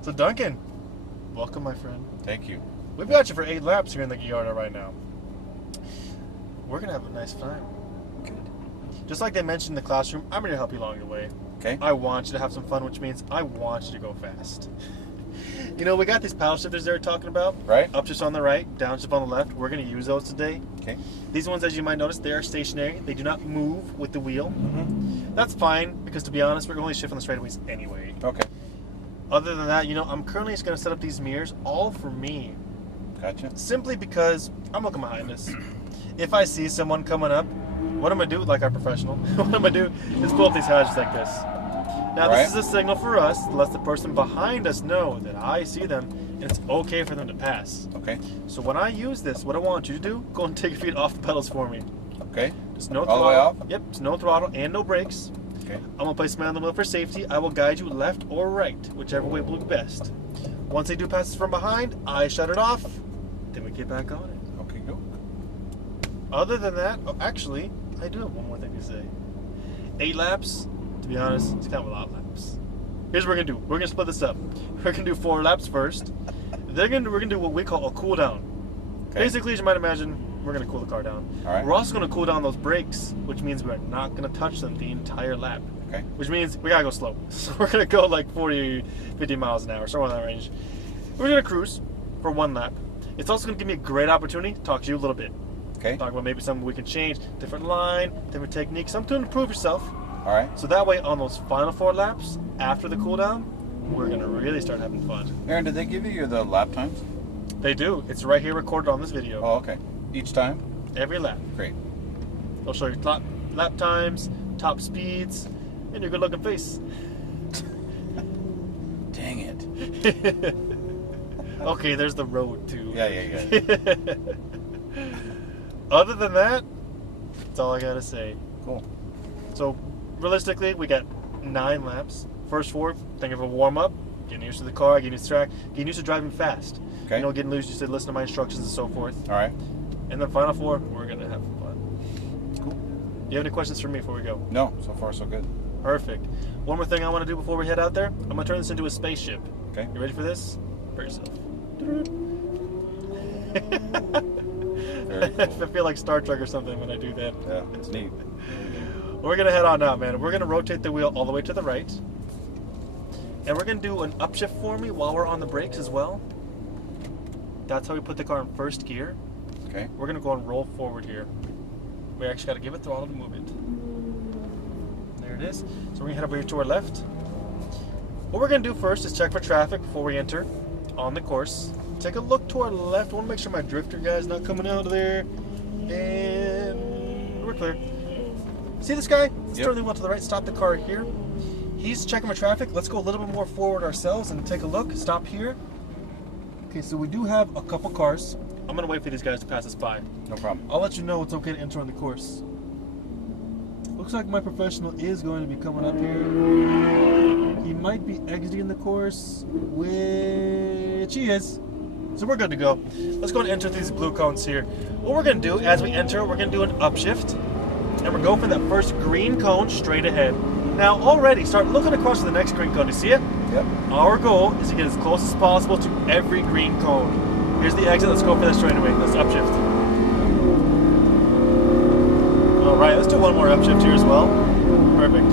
So Duncan, welcome, my friend. Thank you. We've got you for 8 laps here in the Gallardo right now. We're gonna have a nice time. Good. Just like they mentioned in the classroom, I'm gonna help you along your way. Okay. I want you to have some fun, which means I want you to go fast. You know, we got these paddle shifters they were talking about. Right. Up shift on the right, down shift on the left. We're gonna use those today. Okay. These ones, as you might notice, they are stationary. They do not move with the wheel. Mm-hmm. That's fine, because to be honest, we're only shifting the straightaways anyway. Okay. Other than that, you know, I'm currently just gonna set up these mirrors all for me. Gotcha. Simply because I'm looking behind us. If I see someone coming up, what I'm gonna do, like our professional, what I'm gonna do is pull up these hatches like this. Now Right. this is a signal for us to let the person behind us know that I see them and it's okay for them to pass. Okay. So when I use this, what I want you to do, go and take your feet off the pedals for me. Okay. Just no All throttle. the way off? Yep, just no throttle and no brakes. Okay. I'm gonna place my hand on the wheel for safety. I will guide you left or right, whichever way will be best. Once they do pass us from behind, I shut it off. Then we get back on it. Okay, go. Other than that, oh, actually, I do have one more thing to say. 8 laps, to be honest, it's kind of a lot of laps. Here's what we're gonna do. We're gonna split this up. We're gonna do 4 laps first. We're gonna do what we call a cool down. Okay. Basically, as you might imagine, we're gonna cool the car down. All right. We're also gonna cool down those brakes, which means we're not gonna touch them the entire lap. Okay. Which means we gotta go slow. So we're gonna go like 40, 50 miles an hour, somewhere in that range. We're gonna cruise for 1 lap. It's also gonna give me a great opportunity to talk to you a little bit. Okay. Talk about maybe something we can change, different line, different technique, something to improve yourself. All right. So that way, on those final 4 laps, after the cool down, we're gonna really start having fun. Aaron, did they give you the lap times? They do. It's right here recorded on this video. Oh, okay. Each time? Every lap. Great. They'll show you lap times, top speeds, and your good looking face. Dang it. Okay, there's the road too. Yeah. Other than that, that's all I gotta say. Cool. So, realistically, we got 9 laps. First 4, think of a warm up, getting used to the car, getting used to the track, getting used to driving fast. Okay. You know, getting used to listen to my instructions and so forth. All right. And then final 4, we're gonna have fun. Cool. Do you have any questions for me before we go? No, so far so good. Perfect. One more thing I want to do before we head out there. I'm gonna turn this into a spaceship. Okay. You ready for this? Prepare yourself. Very cool. I feel like Star Trek or something when I do that. Yeah, it's neat. We're gonna head on out, man. We're gonna rotate the wheel all the way to the right. And we're gonna do an upshift for me while we're on the brakes as well. That's how we put the car in first gear. Okay. We're gonna go and roll forward here. We actually gotta give it throttle to move it. There it is. So we're gonna head over here to our left. What we're gonna do first is check for traffic before we enter on the course. Take a look to our left. I wanna make sure my drifter guy's not coming out of there. And we're clear. See this guy? Let's turn the wheel to the right, stop the car here. He's checking for traffic. Let's go a little bit more forward ourselves and take a look. Stop here. Okay, so we do have a couple cars. I'm gonna wait for these guys to pass us by. No problem. I'll let you know it's okay to enter on the course. Looks like my professional is going to be coming up here. He might be exiting the course, which he is. So we're good to go. Let's go and enter these blue cones here. What we're gonna do as we enter, we're gonna do an upshift. And we're going for that first green cone straight ahead. Now already, start looking across to the next green cone. You see it? Yep. Our goal is to get as close as possible to every green cone. Here's the exit. Let's go for that straightaway. Let's upshift. All right, let's do one more upshift here as well. Perfect.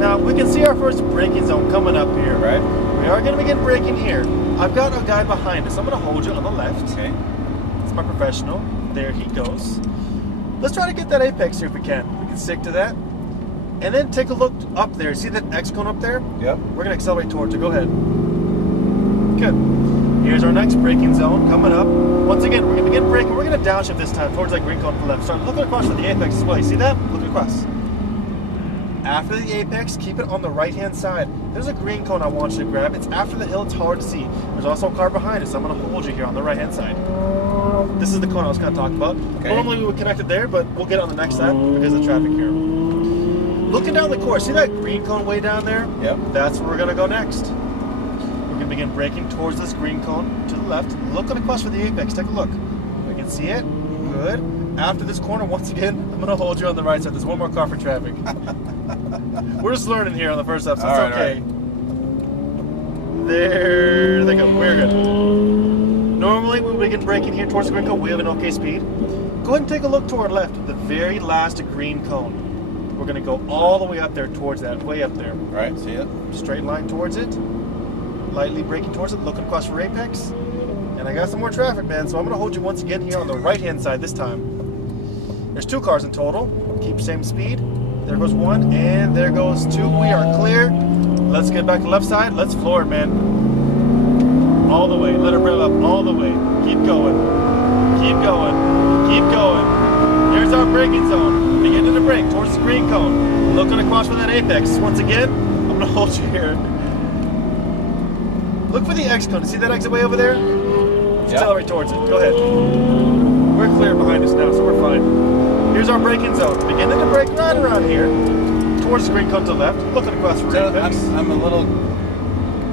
Now we can see our first braking zone coming up here. Right. We are going to begin braking here. I've got a guy behind us. I'm going to hold you on the left. Okay. It's my professional. There he goes. Let's try to get that apex here if we can. We can stick to that. And then take a look up there. See that X cone up there? Yep. We're going to accelerate towards it. Go ahead. Good. Here's our next braking zone coming up. Once again, we're going to begin braking. We're going to downshift this time towards that green cone to the left. Start looking across for the apex as well. You see that? Looking across. After the apex, keep it on the right-hand side. There's a green cone I want you to grab. It's after the hill. It's hard to see. There's also a car behind us. I'm going to hold you here on the right-hand side. This is the cone I was kind of talking about. Okay. Normally we would connect it there, but we'll get it on the next lap because of the traffic here. Looking down the course, see that green cone way down there? Yep. That's where we're going to go next. We're going to begin braking towards this green cone to the left. Looking across for the apex. Take a look. We can see it. Good. After this corner, once again, I'm going to hold you on the right side. There's one more car for traffic. We're just learning here on the first lap, so it's okay. Right. There braking here towards the green cone. We have an okay speed. Go ahead and take a look to our left, the very last green cone. We're going to go all the way up there towards that, way up there. Right, see it? Straight line towards it. Lightly braking towards it, looking across for apex. And I got some more traffic, man, so I'm going to hold you once again here on the right-hand side this time. There's 2 cars in total. Keep same speed. There goes 1, and there goes 2. We are clear. Let's get back to the left side. Let's floor it, man. All the way. Let her rev up all the way. Keep going. Keep going. Keep going. Here's our braking zone. Beginning to brake towards the green cone. Looking across for that apex. Once again, I'm going to hold you here. Look for the X cone. See that exit way over there? Accelerate towards it. Go ahead. We're clear behind us now, so we're fine. Here's our braking zone. Beginning to brake right around here. Towards the green cone to the left. Looking across for apex. I'm a little...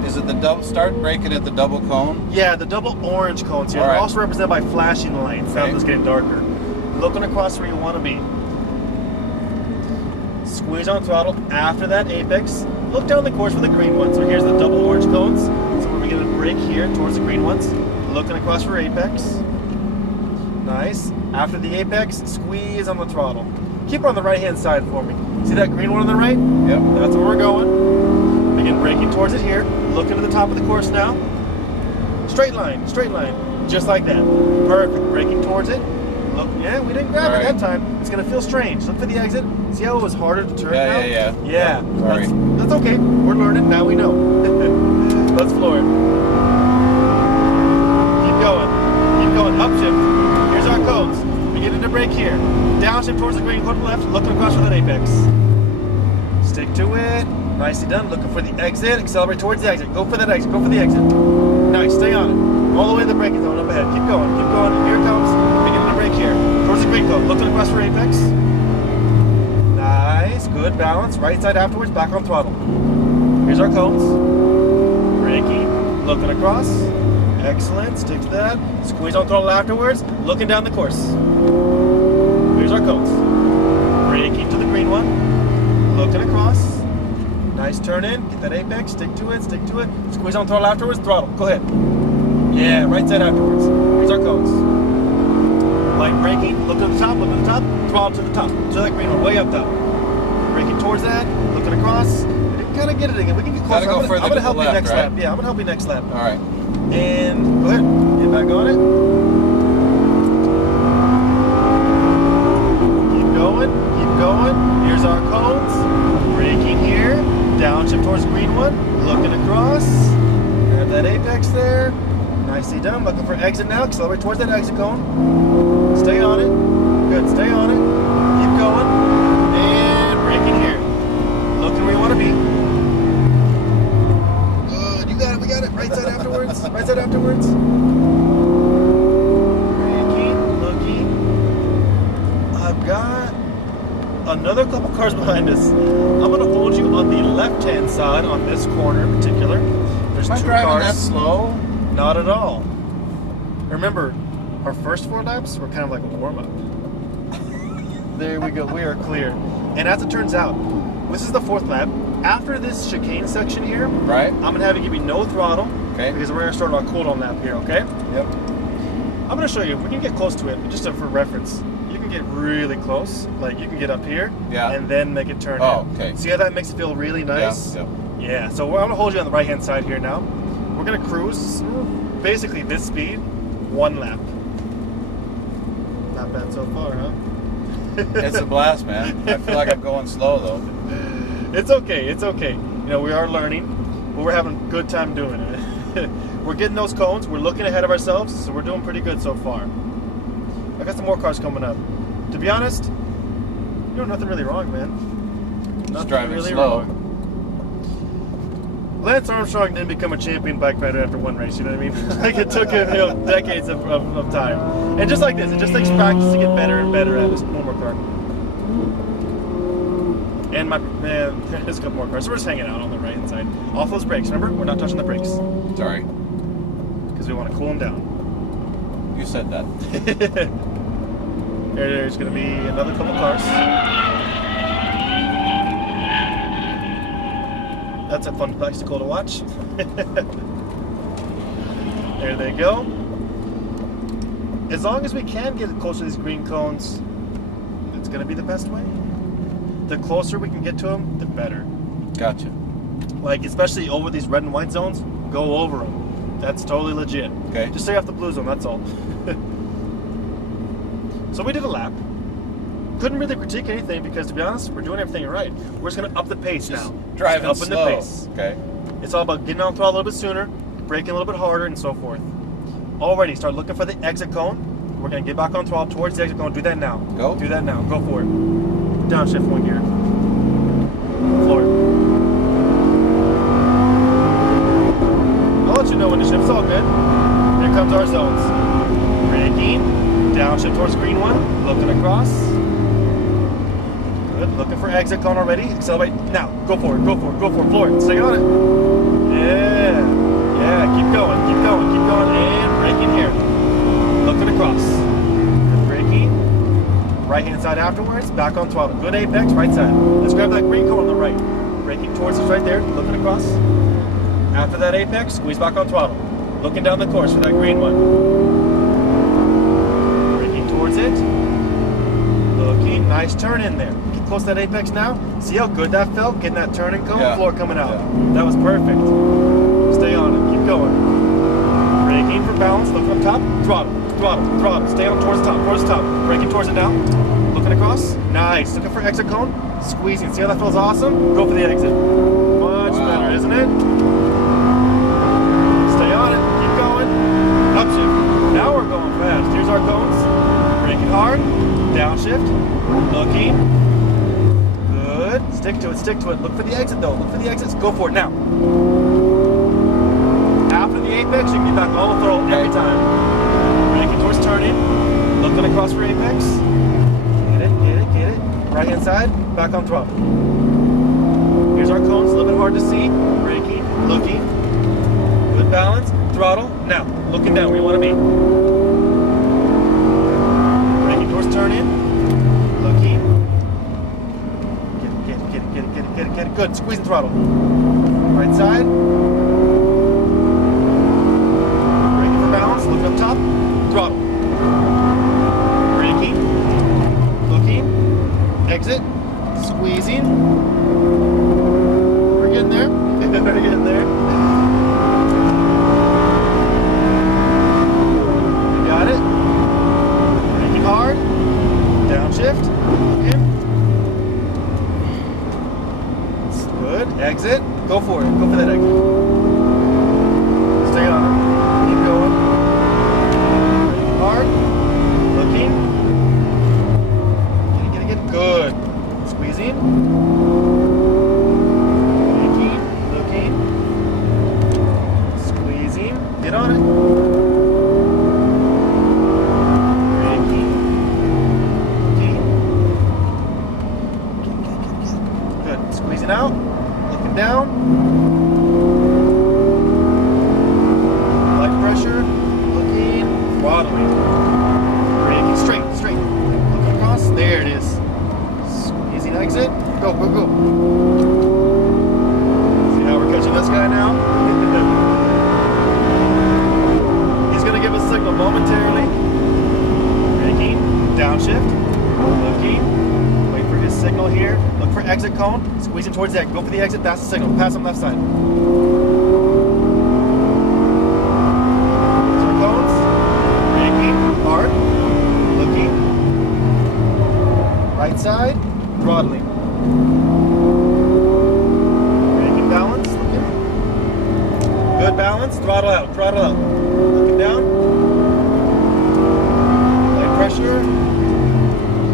Is it the double... Start braking at the double cone? Yeah, the double orange cones here. All right. They're also represented by flashing lights. Okay. Now it's getting darker. Looking across where you want to be. Squeeze on throttle after that apex. Look down the course for the green one. So here's the double orange cones. So we're going to brake here towards the green ones. Looking across for apex. Nice. After the apex, squeeze on the throttle. Keep her on the right-hand side for me. See that green one on the right? Yep. That's where we're going. Begin braking towards it here. Looking to the top of the course now. Straight line, just like that. Perfect. Braking towards it. Look, yeah, we didn't grab it that time. It's gonna feel strange. Look for the exit. See how it was harder to turn now? Yeah. Sorry. That's okay. We're learning. Now we know. Let's floor it. Keep going. Keep going. Upshift. Here's our cones. Beginning to brake here. Downshift towards the green, go to the left. Looking across for that apex. Stick to it. Nicely done. Looking for the exit. Accelerate towards the exit. Go for that exit. Go for the exit. Nice. Stay on it. All the way to the braking zone up ahead. Keep going. Keep going. Here it comes. Beginning to brake here. Towards the green cone. Looking across for apex. Nice. Good balance. Right side afterwards. Back on throttle. Here's our cones. Braking. Looking across. Excellent. Stick to that. Squeeze on throttle afterwards. Looking down the course. Here's our cones. Braking to the green one. Looking across. Nice turn in. Get that apex. Stick to it. Stick to it. Squeeze on throttle afterwards. Throttle. Go ahead. Yeah, right side afterwards. Here's our cones. Light braking. Look at the top. Look at the top. Throttle to the top. To that green one. Way up top. Braking towards that. Looking across. We didn't kind of get it again. We can get closer. Gotta go further I'm going to help to the you next left, lap. Yeah, I'm going to help you next lap. All right. And go ahead. Get back on it. Keep going. Keep going. Here's our cones. Braking here. Downshift towards the green one. Looking across. Grab that apex there. Nicely done. Looking for exit now. Accelerate towards that exit cone. Stay on it. Good. Stay on it. Keep going. And braking here. Looking where you want to be. Good. You got it. We got it. Right side afterwards. Right side afterwards. Braking. Looking. I've got another couple cars behind us. I'm going to hold you on the left-hand side on this corner in particular. There's Am I 2 driving cars. that slow? Not at all. Remember, our first 4 laps were kind of like a warm-up. There we go. We are clear. And as it turns out, this is the 4th lap. After this chicane section here, Right. I'm going to have you give me no throttle. Okay. Because we're going to start our cooldown lap here, okay? Yep. I'm going to show you. We can get close to it, just for reference. You can get really close. Like, you can get up here. Yeah. And then make it turn Oh, in. okay. See how that makes it feel really nice? Yeah. Yeah, so I'm going to hold you on the right-hand side here now. We're going to cruise, basically this speed, 1 lap. Not bad so far, huh? It's a blast, man. I feel like I'm going slow, though. It's okay, it's okay. You know, we are learning, but we're having a good time doing it. We're getting those cones, we're looking ahead of ourselves, so we're doing pretty good so far. I got some more cars coming up. To be honest, you're doing nothing really wrong, man. Just driving slow. Lance Armstrong didn't become a champion bike rider after 1 race, you know what I mean? Like, it took him decades of time. And just like this, it just takes practice to get better and better at this. One more car. And there's a couple more cars. So we're just hanging out on the right-hand side. Off those brakes, remember? We're not touching the brakes. Sorry. Because we want to cool them down. You said that. There's going to be another couple cars. That's a fun bicycle to watch. There they go. as long as we can get closer to these green cones, it's going to be the best way. The closer we can get to them, the better. Gotcha. Like, especially over these red and white zones, go over them. That's totally legit. Okay. Just stay off the blue zone, that's all. So we did a lap. Couldn't really critique anything because, to be honest, we're doing everything right. We're just going to up the pace Just now. driving Upping slow. the pace. Okay. It's all about getting on throttle a little bit sooner, braking a little bit harder, and so forth. Already, start looking for the exit cone. We're going to get back on throttle towards the exit cone. Do that now. Go. Do that now. Go for it. Downshift one gear. Floor it. I'll let you know when to shift. It's all good. Here comes our zones. Braking. Downshift towards green one. Looking across. Good. Looking for exit cone already. Accelerate. Now. Go for it. Go for it. Go for it. Floor it. Stay on it. Yeah. Yeah. Keep going. Keep going. Keep going. And braking here. Looking across. Good braking. Right hand side afterwards. Back on throttle. Good apex. Right side. Let's grab that green cone on the right. Braking towards us right there. Looking across. After that apex, squeeze back on throttle. Looking down the course for that green one. Braking towards it. Looking. Nice turn in there. Get close to that apex now. See how good that felt? Getting that turn and go. Yeah. Floor coming out. Yeah. That was perfect. Stay on it. Keep going. Braking for balance. Look up top. Throttle. Throttle. Throttle. Stay on towards the top. Towards the top. Braking towards it now. Looking across. Nice. Looking for exit cone. Squeezing. See how that feels awesome? Go for the exit. Much better, isn't it? Stay on it. Keep going. Upshift. Now we're going fast. Here's our cones. Braking hard. Downshift. Looking. Good. Stick to it. Stick to it. Look for the exit though. Look for the exits. Go for it now. After the apex, you can get back all the throttle every time. Braking towards turning. Looking across for apex. Get it. Get it. Get it. Right hand side. Back on throttle. Here's our cones. A little bit hard to see. Braking. Looking. Good balance. Throttle. Now, looking down where you want to be. Braking towards turn in. Looking. Get it, get it, get it, get it, get it, get it. Good. Squeezing throttle. Right side. Braking for balance. Looking up top. Throttle. Braking. Looking. Exit. Squeezing. We're getting there. We're getting there. Got it. Braking hard. Downshift. In. Good. Exit. Go for it. Go for that exit. Stay on it. Keep going. Braking hard. Looking. Get it. Good. Squeezing. Braking. Looking. Squeezing. Get on it. Good. Squeezing out. Looking down. Light pressure. Looking. Throttling. Braking straight. Straight. Looking across. There it is. Squeezing exit. Go. Go. Go. See how we're catching this guy now? He's going to give us a signal momentarily. Braking. Downshift. Looking. Wait for his signal here. Look for exit cone. Squeezing towards the exit. Go for the exit. That's the signal. Pass on left side. These are cones. Braking. Hard. Looking. Right side. Throttling. Braking balance. Looking. Good balance. Throttle out. Throttle out. Looking down. Light pressure.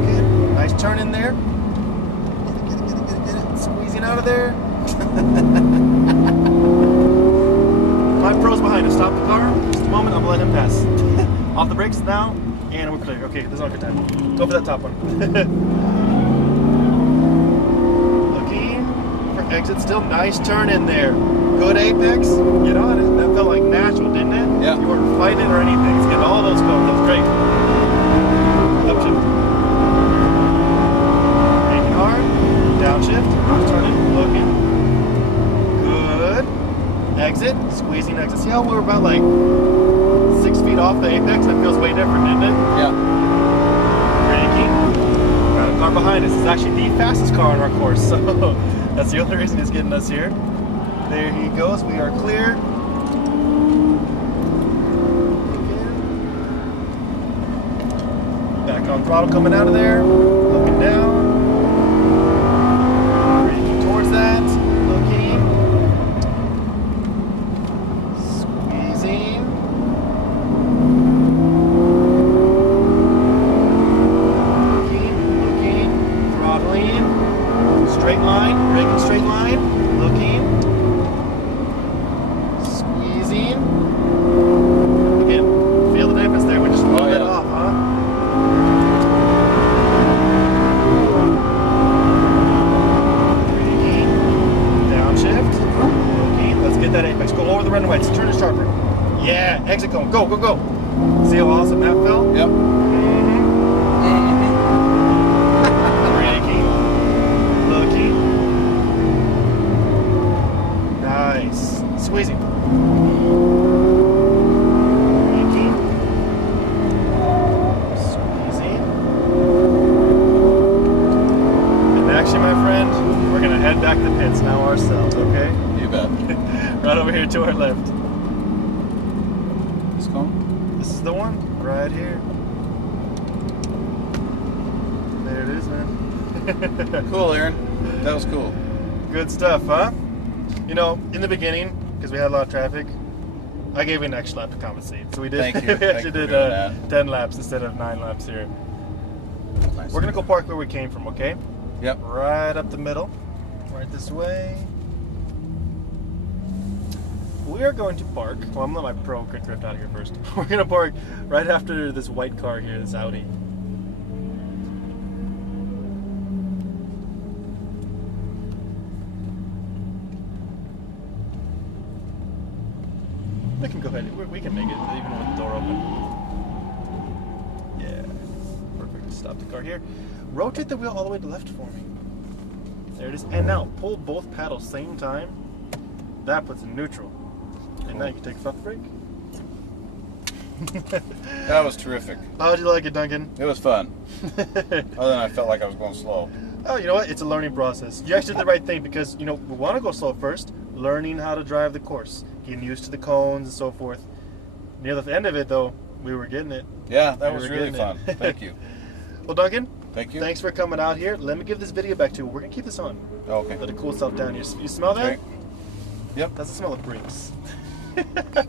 Looking. Nice turn in there. Get it. Squeezing out of there. My pro's behind us. Stop the car. Just a moment. I'm gonna let him pass. Off the brakes now. And we're clear. Okay, this is our good time. Go for that top one. Looking for exit still. Nice turn in there. Good apex. Get on it. That felt like natural, didn't it? Yeah. You weren't fighting or anything. It's getting all those cones. That was great. Upshift. Braking hard. Downshift. Turning. Looking. Good. Exit. Squeezing exit. See how we're about like 6 feet off the apex, it feels way different, isn't it? Yeah. Braking. Got a car behind us. It's actually the fastest car on our course, so that's the only reason he's getting us here. There he goes. We are clear. Back on throttle coming out of there. Looking down. Braking towards that. Looking. Squeezing. Looking. Throttling. Straight line. Braking straight line. Looking. Squeezing. Again, feel the difference there. We're just a little bit off, huh? Braking. Downshift. Looking. Let's get that apex. Go lower the runway. Let's turn it sharper. Yeah. Exit cone. Go, go, go. See how awesome that felt? Yep. Braking. Looking. Nice. Squeezing. Braking. Squeezing. And actually, my friend, we're going to head back to pits now ourselves, okay? You bet. Right over here to our left. This cone? This is the one right here. There it is, man. Cool, Aaron. That was cool. Good stuff, huh? You know, in the beginning, because we had a lot of traffic, I gave you an extra lap to compensate. So we did. Thank you. We Thank actually you for did doing that. 10 laps instead of 9 laps here. Nice. We're gonna go park where we came from, okay? Yep. Right up the middle, right this way. We are going to park. Well, I'm gonna let my pro quick drift out of here first. We're gonna park right after this white car here, this Audi. We can go ahead. We can make it even with the door open. Yeah, perfect. Stop the car here. Rotate the wheel all the way to the left for me. There it is. And now pull both paddles same time. That puts it in neutral. And now you can take a front brake. That was terrific. How'd you like it, Duncan? It was fun. Other than I felt like I was going slow. Oh, you know what? It's a learning process. You actually did the right thing because, you know, we want to go slow first, learning how to drive the course, getting used to the cones and so forth. Near the end of it, though, we were getting it. Yeah, that We was were really getting fun. it. Thank you. Well, Duncan, Thank you. thanks for coming out here. Let me give this video back to you. We're going to keep this on. Okay. Let it cool itself down. You smell that? Okay. Yep. That's the smell of brakes.